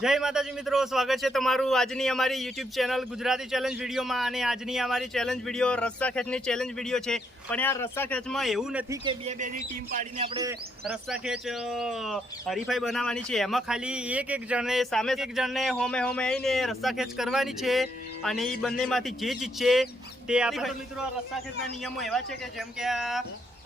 જય માતાજી મિત્રો, સ્વાગત છે તમારું આજની અમારી યુટ્યુબ ચેનલ ગુજરાતી ચેલેન્જ વિડીયોમાં। અને આજની અમારી ચેલેન્જ વિડીયો રસ્સા ખેંચની ચેલેન્જ વિડીયો છે। પણ આ રસ્સા ખેંચમાં એવું નથી કે બેની ટીમ પાડીને આપણે રસ્સા ખેંચ હરીફાઈ બનાવવાની છે। એમાં ખાલી એક જણને સામે એક જણને હોમે આવીને રસ્સા ખેંચ કરવાની છે અને એ બંનેમાંથી જે જીતશે તે આપણે મિત્રો રસ્સા ખેંચના નિયમો એવા છે કે જેમ કે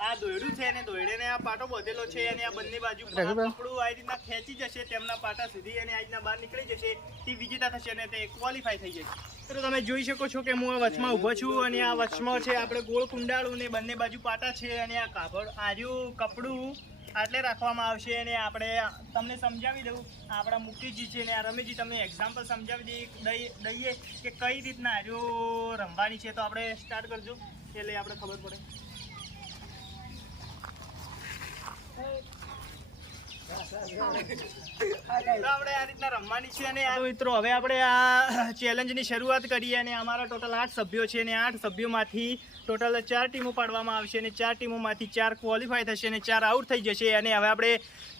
આ દોયડું છે ને દોયડેને આ પાટો બાંધેલો છે અને આ બંને બાજુ કપડું આ રીતના ખેંચી જશે તેમના પાટા સુધી અને આ રીતના બહાર નીકળી જશે તે વિજેતા થશે અને તે ક્વોલિફાય થઈ જશે। તો તમે જોઈ શકો છો કે હું આ વચમાં ઊભો છું અને આ વચમાં છે આપણે ગોળ કુંડાળું ને બંને બાજુ પાટા છે અને આ કાપડ આર્યું કપડું આટલે રાખવામાં આવશે। અને આપણે તમને સમજાવી દઉં, આપણા મુકેશજી છે ને આ રમેશજી તમને એક્ઝામ્પલ સમજાવી દઈએ કે કઈ રીતના આર્યું રમવાની છે। તો આપણે સ્ટાર્ટ કરજો એટલે આપણે ખબર પડે। આપણે આ રીતના રમવાની છે અને મિત્રો હવે આપણે આ ચેલેન્જની શરૂઆત કરીએ। અને અમારા ટોટલ 8 સભ્યો છે અને 8 સભ્યોમાંથી ટોટલ 4 ટીમો પાડવામાં આવશે અને 4 ટીમોમાંથી 4 ક્વોલિફાય થશે અને 4 આઉટ થઈ જશે। અને હવે આપણે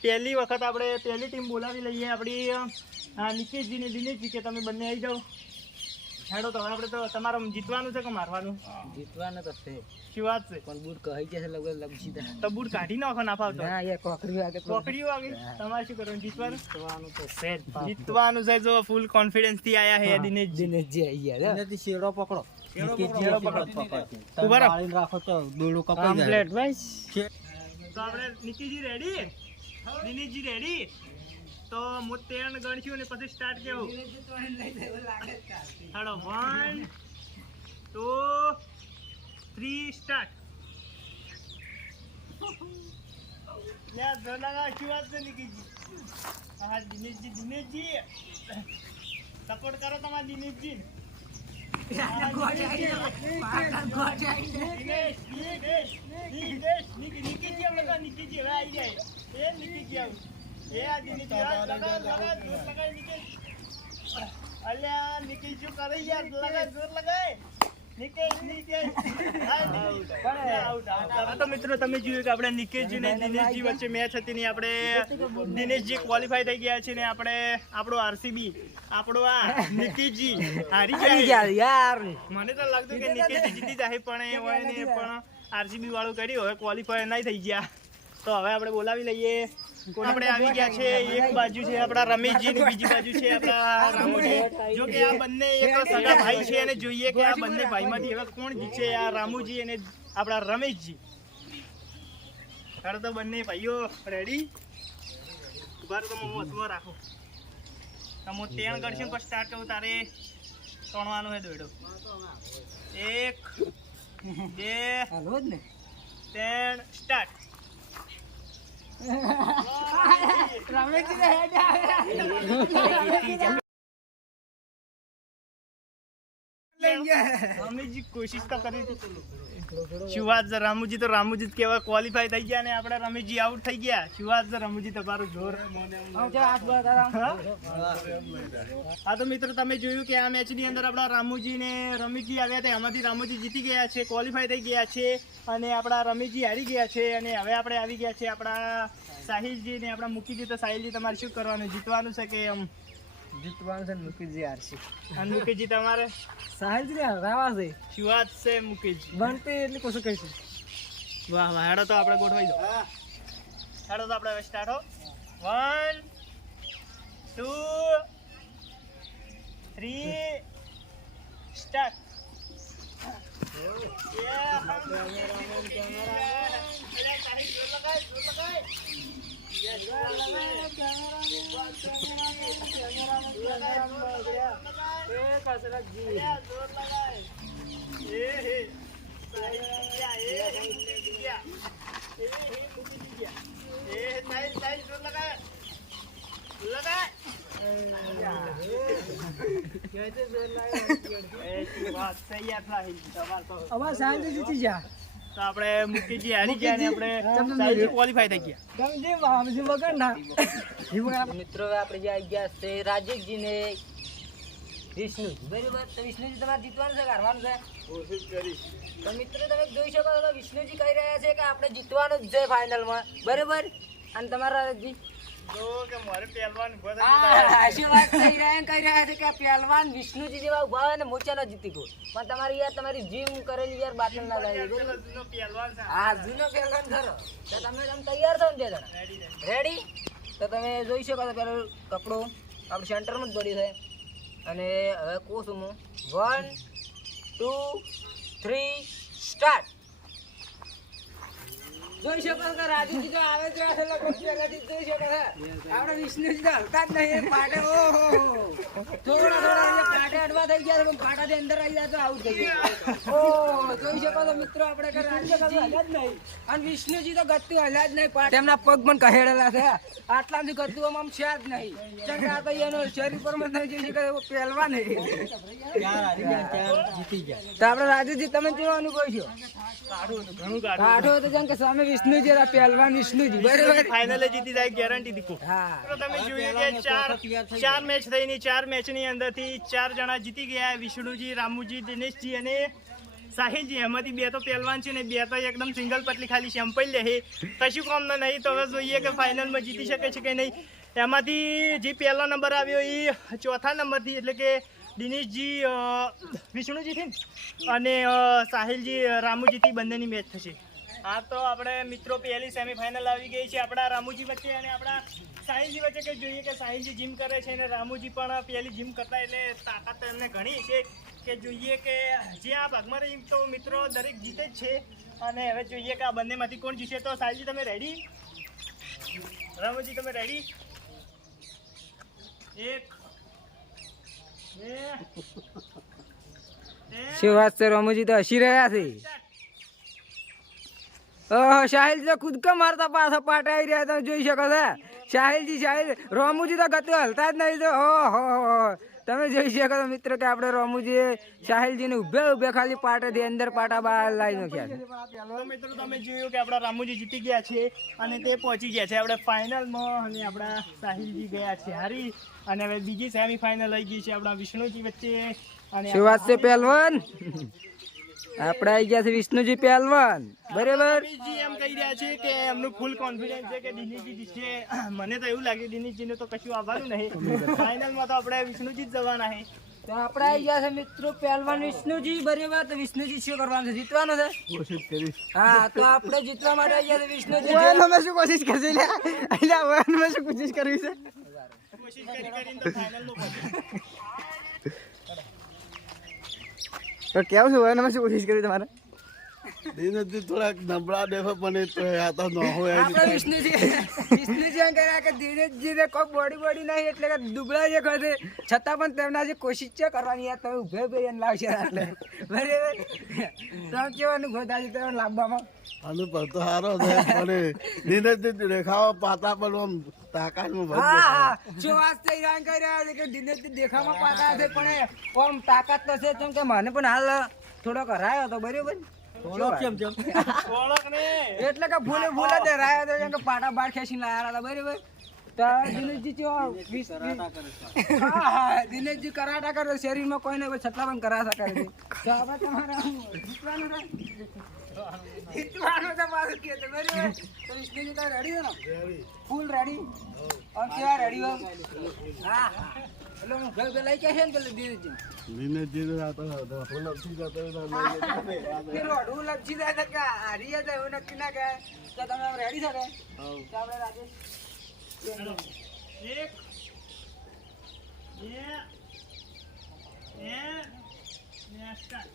પહેલી વખત આપણે પહેલી ટીમ બોલાવી લઈએ આપણી નિકેશજી ને દિનેશજી કે તમે બંને આવી જાઓ। હેડો તો આપણે તો તમારે જીતવાનું છે કે મારવાનું? જીતવાનું તો છે। શું વાત છે? પણ બૂટ કહી જશે લગભગ લપસી દે તો બૂટ કાઢી નાખો ના ફાવતો ના એ કોકરી વાગે તમારે શું કરવાનું? જીતવાનું તો છે જીતવાનું છે। જો ફૂલ કોન્ફિડન્સ થી આયા હે દિનેશજી આઈ ગયા દિનેશજી શેડો પકડો શેડો પકડો ઉભા રાખો તો દોડો કપાઈ જાય કમ્પ્લીટ ભાઈ। તો આપણે નિકીજી રેડી, દિનેશજી રેડી? તો હું 3 ગણશું અને પછી સ્ટાર્ટ કેવું? હાલો 1 2 3 સ્ટાર્ટ। લે જોનાગા શું વાત છે નિકીજી? હા દિનેશજી સપોર્ટ કરો તમારા દિનેશજી। નિકીજી આપણે નિકીજી હવે આવી જાય એ નિકીજી આવું એ આ દિનેશજી લગાય નિકેશ। અલ્યા નિકેશ શું કરે યાર? લગાય જોર લગાય નિકેશ। તો મિત્રો તમે જોયું કે આપણે નિકેશજી ને દિનેશજી વચ્ચે મેચ હતી ને આપણે દિનેશજી ક્વોલિફાય થઈ ગયા છે ને આપણે આપણો આરસીબી આપણો આ નિકેશજી હારી ગયા યાર। મને તો લાગતું કે નિકેશજી જીતી જાય પણ આરસીબી વાળું કર્યું હવે ક્વોલિફાય નહીં થઈ ગયા। તો હવે આપણે બોલાવી લઈએ। આપણે આવી ગયા છે, એક બાજુ છે આપણા રમેશજી ને બીજી બાજુ છે આપણા રામુજી। જો કે આ બંને એક સગા ભાઈ છે અને જોઈએ કે આ બંને ભાઈમાંથી હવે કોણ જીતશે, આ રામુજી અને આપણા રમેશજી। તો બંને ભાઈઓ રેડી? ઉભા તો હું રાખો તમે 3 કરશું પણ સ્ટાર્ટ કરું તારે તોડવાનું છે દોડો। 1 2 3 સ્ટાર્ટ। રમેશજી કોશિશ તો કરી શું વાત છે રામુજી? તો રામુજી કેવા ક્વોલિફાય થઈ ગયા ને આપણે રમેશજી આઉટ થઈ ગયા। શું વાત છે રામુજી તમારું જોર? હા તો મિત્રો તમે જોયું કે આ મેચની અંદર આપણા રામુજી ને રમેશજી આવ્યા હતા, એમાંથી રામુજી જીતી ગયા છે, ક્વોલિફાય થઈ ગયા છે અને આપણા રમેશજી હારી ગયા છે। અને હવે આપણે આવી ગયા છે આપણા સાહિલજી ને આપણા મુકીજી। તો સાહિલજી તમારે શું કરવાનું? જીતવાનું છે કે એમ? જીતવાનું છે મુકેશજી હારશે અને મુકેશજી તમારે? સાહેબજી હરાવા છે। શું વાત છે મુકેશજી? બનતે એટલે કશું કહીશું। વાહ વાહ, હેડો તો આપણે ગોઠવાઈ દો। હેડો તો આપણે હવે સ્ટાર્ટ હો 1 2 3 સ્ટાર્ટ। તો આપણે મુકેશજી હારી ગયા ને આપણે ક્વોલિફાય થઈ ગયા। મિત્રો આપણે જે આવી ગયા છે રાજેશજી ને વિષ્ણુ, બરાબર? તો વિષ્ણુજી તમારે જીતવાનું છે કે હારવાનું છે? કોશિશ કરી। તો મિત્રો તમે જોઈ શકો છો વિષ્ણુજી કહી રહ્યા છે કે આપણે જીતવાનું જ છે ફાઇનલમાં, બરાબર? અને તમારા તો કે મારે પહેલવાન ઉભો થઈ આ શું વાત કહી રહ્યા છે કે પહેલવાન વિષ્ણુજી જેવા ઉભા હોય ને મોચાનો જીતી ગયો. પણ તમારી યાર તમારી જીમ કરેલી યાર બાતલ ના લાગી. જૂનો પહેલવાન છે. હા જૂનો પહેલવાન ખરો. તો તમે તૈયાર છો ને બે જણા? રેડી? તો તમે જોઈ શકો છો પેલું કપડું આપણે સેન્ટરમાં જ પડ્યું છે. અને હવે કહું છું હું 1 2 3 સ્ટાર્ટ. જોઈ શકો છો રાજુજી તો આવે જ રહ્યા છે લગભગ પહેલાથી જોઈ શકો છો. આપણે વિષ્ણુજી તો હલતા જ નહીં પાટે. ઓહો થોડા પાટે અડવા થઈ ગયા છે પણ પાટાથી અંદર આવી જાય તો આઉટ થઈ ગયા. ઓહ જોઈ શકો છો મિત્રો આપણે કે રાજ્ય હલ્યા જ નહીં અને વિષ્ણુજી તો ગત્તુ હલ્યા જ નહીં. પાટે એમના પગ પણ કહેડેલા છે. આટલાથી ગત્તુઓમાં આમ છે જ નહીં. કેમ કે આ તો એનો શરીર પર મત નહીં જોઈ શકે એવો પહેલવાન નહીં. તો આપણે રાજુજી તમે કેવો અનુભવ છો? ઘણું કાઢો તો જેમ કે સામે વિષ્ણુજી હતા પહેલવાન વિષ્ણુજી બરાબર. ફાઇનલ જીતી જાય ગેરંટી દીકુ. હા તો તમે જોયું કે ચાર મેચ થઈની 4 મેચની અંદરથી 4 જણા જીતી ગયા. વિષ્ણુજી, રામુજી, દિનેશજી અને સાહિલજી. એમાંથી 2 તો પહેલવાન છે ને 2 તો એકદમ સિંગલ પટલી ખાલી સેમ્પલ લે છે. કશું કામના નહીં. તો હવે જોઈએ કે ફાઇનલમાં જીતી શકે છે કે નહીં. એમાંથી જે પહેલો નંબર આવ્યો એ ચોથા નંબરથી એટલે કે દિનેશજી વિષ્ણુજીથી અને સાહિલજી રામુજીથી બંનેની મેચ થશે. હા તો આપણે મિત્રો પહેલી સેમીફાઇનલ આવી ગઈ છે આપણા રામુજી વચ્ચે અને આપણા સાહિલજી વચ્ચે. કે જોઈએ કે સાહિલજી જીમ કરે છે અને રામુજી પણ પહેલી જીમ કરતા એટલે તાકાત તો એમને ઘણી છે. કે જોઈએ કે જે આ ભાગમાં રહી તો મિત્રો દરેક જીતે જ છે. અને હવે જોઈએ કે આ બંનેમાંથી કોણ જીતે. તો સાહિલજી તમે રેડી? રામુજી તમે રેડી? 1 શું વાત છે રામુજી તો હસી રહ્યા છે. ઓહો સાહિલ તો કૂદકા મારતા પાછા પાટે આવી રહ્યા તમે જોઈ શકો છો. સાહિલ રામુજી તો ગતું હલતા જ નહીં. તો ઓહો તમે જોઈ શકો છો મિત્રો કે આપણે રામુજી સાહિલજીને ઉભે ખાલી પાટેથી અંદર પાટા બહાર લાવી નાખ્યા. તો મિત્રો તમે જોયું કે આપણા રામુજી જીતી ગયા છે અને તે પહોંચી ગયા છે આપણે ફાઇનલમાં. અને આપણા સાહિલજી ગયા છે હારી. અને હવે બીજી સેમીફાઇનલ આવી ગઈ છે આપણા વિષ્ણુજી વચ્ચે. અને શું વાત છે પહેલવાન? આપણે આવી ગયા છે વિષ્ણુજી પહેલવાન બરાબર. દિનેશજી એમ કહી રહ્યા છે કે એમનું ફૂલ કોન્ફિડન્સ છે કે દિનેશજી જીતશે. મને તો એવું લાગે દિનેશજીને તો કશું આવવાનું નહીં. ફાઇનલમાં તો આપણે વિષ્ણુજી જ જવાના છે. તો આપણે આવી ગયા છે મિત્રો પહેલવાન વિષ્ણુજી બરાબર. તો વિષ્ણુજી શું કરવાનું છે? જીતવાનું છે. કોશિશ કરીશ. હા તો આપણે જીતવા માટે આવી ગયા છે વિષ્ણુજી. અમે શું કોશિશ કરશે એટલે અમે શું કોશિશ કરવી છે? કોશિશ કરીને તો ફાઇનલમાં પહોંચી. તો કેવું છે અમે શું કોશિશ કરવી તમારે? દિનેશજી થોડાક નબળા દેખો પણ એ તો આ તો ન હોય. આપણે વિષ્ણુજી એમ કહ્યા કે દિનેશજીને કોઈ બોડી નહીં એટલે કે દુબળા જે કહે છે છતાં પણ તેમના જે કોશિશ છે કરવાની યાર તમે ઉભે એને લાવશે એટલે બરાબર. તમે કેવાનું ગોતા છે તમે લાવવામાં? અનુભવ તો સારો છે પણ દિનેશજી દેખાવા પાતા પણ આમ તાકાતમાં ભરી હા શું વાત થઈ રહ્યા કહી રહ્યા છે કે દિનેશજી દેખામાં પાતા છે પણ આમ તાકાત તો છે કેમ કે મને પણ હાલ થોડોક હરાયો હતો બરાબર. ઓળખ ને એટલે કે ભૂલે જ રાયો હતો કેમ કે પાટા બાર ખેંચીને લાયા હતા બરાબર. તો દિનેશજી દિનેશજી કરાટા કરે શરીરમાં કોઈ ને કોઈ છતાં પણ કરાટા કરે છે. તો આપણે તમારે જીતવાનું છે પાછું કે છે બરાબર. તો વિષ્ણુજી તમે રેડી છો ને? ફૂલ રેડી? આમ કેવા રેડી હો? હા એટલે હું ઘર લઈ કે છે ને પેલે દિનેશજી દિનેશજી આ તો લપસી જતો રોડું લપસી જાય તો કે હારી જાય એવું નક્કી ના કહે. તો તમે રેડી છો ને? તો આપણે રાજેશ 1 2 સ્ટાર્ટ.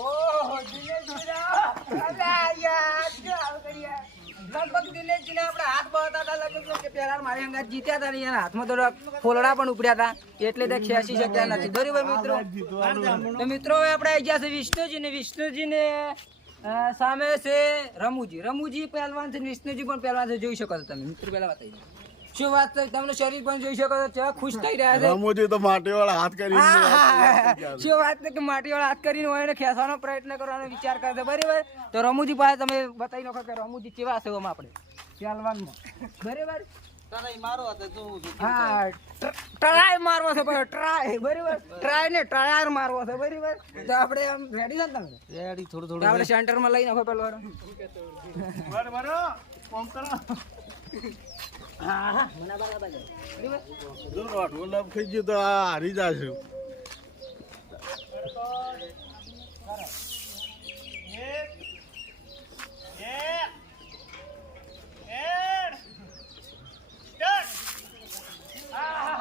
ઓહો દિનેશજી અલા યાર ચાલ કરીયા. લગભગ દિનેશજીને આપણે હાથ બળતા હતા લગભગ કે પહેલા મારી અંગાત જીત્યા હતા ને એના હાથમાં થોડા ફોલડા પણ ઉપડ્યા હતા એટલે તે ખેંચી શક્યા નથી બરાબર મિત્રો. તો મિત્રો હવે આપણે આવી ગયા છે વિષ્ણુજીને સામે છે રમુજી પહેલવાન છે વિષ્ણુજી પણ પહેલવાન છે. જોઈ શકો છો તમે મિત્રો. પહેલા બતાવી દો શું વાત છે. તમને શરીર પણ જોઈ શકો છો કેવા ખુશ થઈ રહ્યા છે. રમુજી તો માટીવાળા હાથ કરીને શું વાત છે કે માટીવાળા હાથ કરીને હોય એને ખેંચવાનો પ્રયત્ન કરવાનો વિચાર કરે છે બરાબર. તો રમુજી પાસે તમે બતાવી નાખો કે રમુજી કેવા છે આમાં આપણે પહેલવાનમાં બરાબર. હા ટ્રાય મારવો છે ટ્રાય બરાબર. ટ્રાય ને ટ્રાયર મારવો છે બરાબર. તો આપણે આમ રેડી છે ને તમે? રેડી થોડું આપણે સેન્ટરમાં લઈ નાખો પેલો બરો કોમ કરો. હા હા મને બરાબર છે. જો રોટલો લપ ખાઈ ગયો તો આ હારી જશે.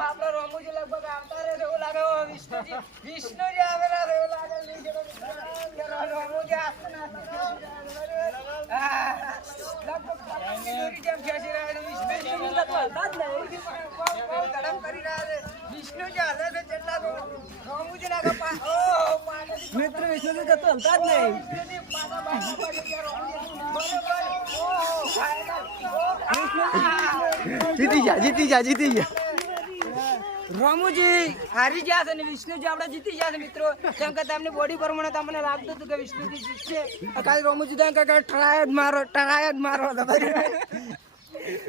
આપણો રોમુજી લગભગ આવતા રહે એવું લાગે. વિષ્ણુજી આવેલા છે એવું લાગે. રોમુજી આસ્તે નાસ્તે લગભગ પતંગની દોરી જેમ ખેંચી રહ્યા છે. વિષ્ણુજી તો હલતા જ નહીં. બહુ ધડમ કરી રહ્યા છે. વિષ્ણુજી હલે છે જેટલા તો રોમુજી લાગે મિત્ર વિષ્ણુજી તો હલતા જ નહીં. વિષ્ણુજી પાછા બહાર પડી ગયા. રોમુજી જીતી ગયા. રોમુજી હારી ગયા છે ને વિષ્ણુજી આપણે જીતી ગયા છે મિત્રો. કેમ કે તેમની બોડી પ્રમાણે તમને લાગતું હતું કે વિષ્ણુજી જીતશે. ખાલી રોમુજી તો કે ટ્રાય જ મારો હતો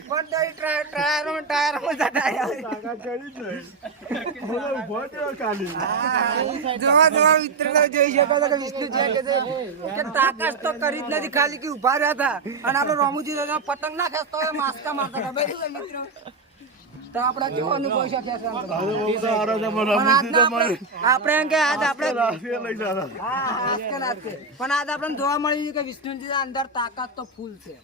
પણ ટાયરમાં જોવા મિત્ર જોઈ શકો છો કે વિષ્ણુજી કે તાકાત તો કરી જ નથી, ખાલી કે ઉભા રહ્યા હતા. અને આપણે રોમુજી પતંગ ના ખેંચતો હોય માસ્કા મારતા હતા. બરાબર મિત્રો તો આપડે કેવો અનુભવ છે આપણે એમ કે આજ આપણે પણ આજ આપણને જોવા મળ્યું કે વિષ્ણુજી અંદર તાકાત તો ફૂલ છે.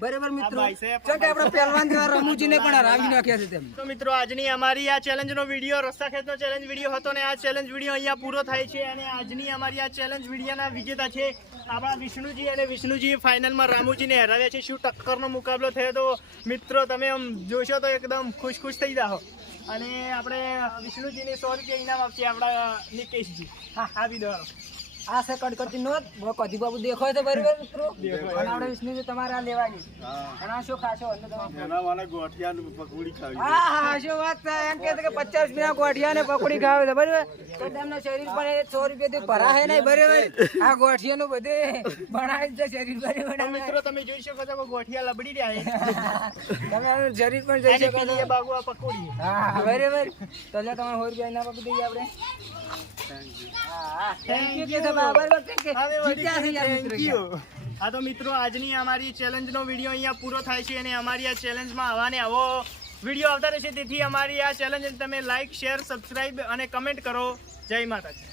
બરાબર મિત્રો કેમ કે આપણે પહેલવાન જેવા રમુજીને પણ હરાવી નાખ્યા છે તેમ. તો મિત્રો આજની અમારી આ ચેલેન્જનો વિડીયો રસ્તા ખેંચનો ચેલેન્જ વિડીયો હતો ને આ ચેલેન્જ વિડીયો અહીંયા પૂરો થાય છે. અને આજની અમારી આ ચેલેન્જ વિડીયોના વિજેતા છે આપણા વિષ્ણુજી. અને વિષ્ણુજી ફાઇનલમાં રામુજીને હરાવ્યા છે. શું ટક્કરનો મુકાબલો થયો તો મિત્રો તમે આમ જોશો તો એકદમ ખુશ થઈ જાઓ. અને આપણે વિષ્ણુજીને 100 રૂપિયા ઇનામ આપીએ આપણા નિકેશજી. હા આપી દો. આ છે કડકડતી નોટ કદી બાબુ દેખો તો બરાબર મિત્રો. અને આપણે વિષ્ણુજી તમારે આ લેવાની અને આ શું ખાશો હા શું વાત છે. એમ કે 50 રૂપિયા ગોઠિયા ને પકોડી ખાવે છે બરાબર. તો તેમના શરીર પર 100 રૂપિયા ભરાય નહીં બરાબર. આ ગોઠિયા નું બધે ભણાય છે શરીર પર. મિત્રો તમે જોઈ શકો છો કે ગોઠિયા લબડી રહ્યા તમે શરીર પણ જોઈ શકો છો. બાબુ આ પકોડી હા બરાબર. તો લે તમારે 100 રૂપિયા ઇનામ આપી દઈએ આપણે. હા તો મિત્રો આજની અમારી ચેલેન્જનો વિડીયો અહીંયા પૂરો થાય છે. અને અમારી આ ચેલેન્જમાં આવાને આવો વિડીયો આવતા રહેશે. તેથી અમારી આ ચેલેન્જ તમે લાઈક, શેર, સબસ્ક્રાઇબ અને કમેન્ટ કરો. જય માતાજી.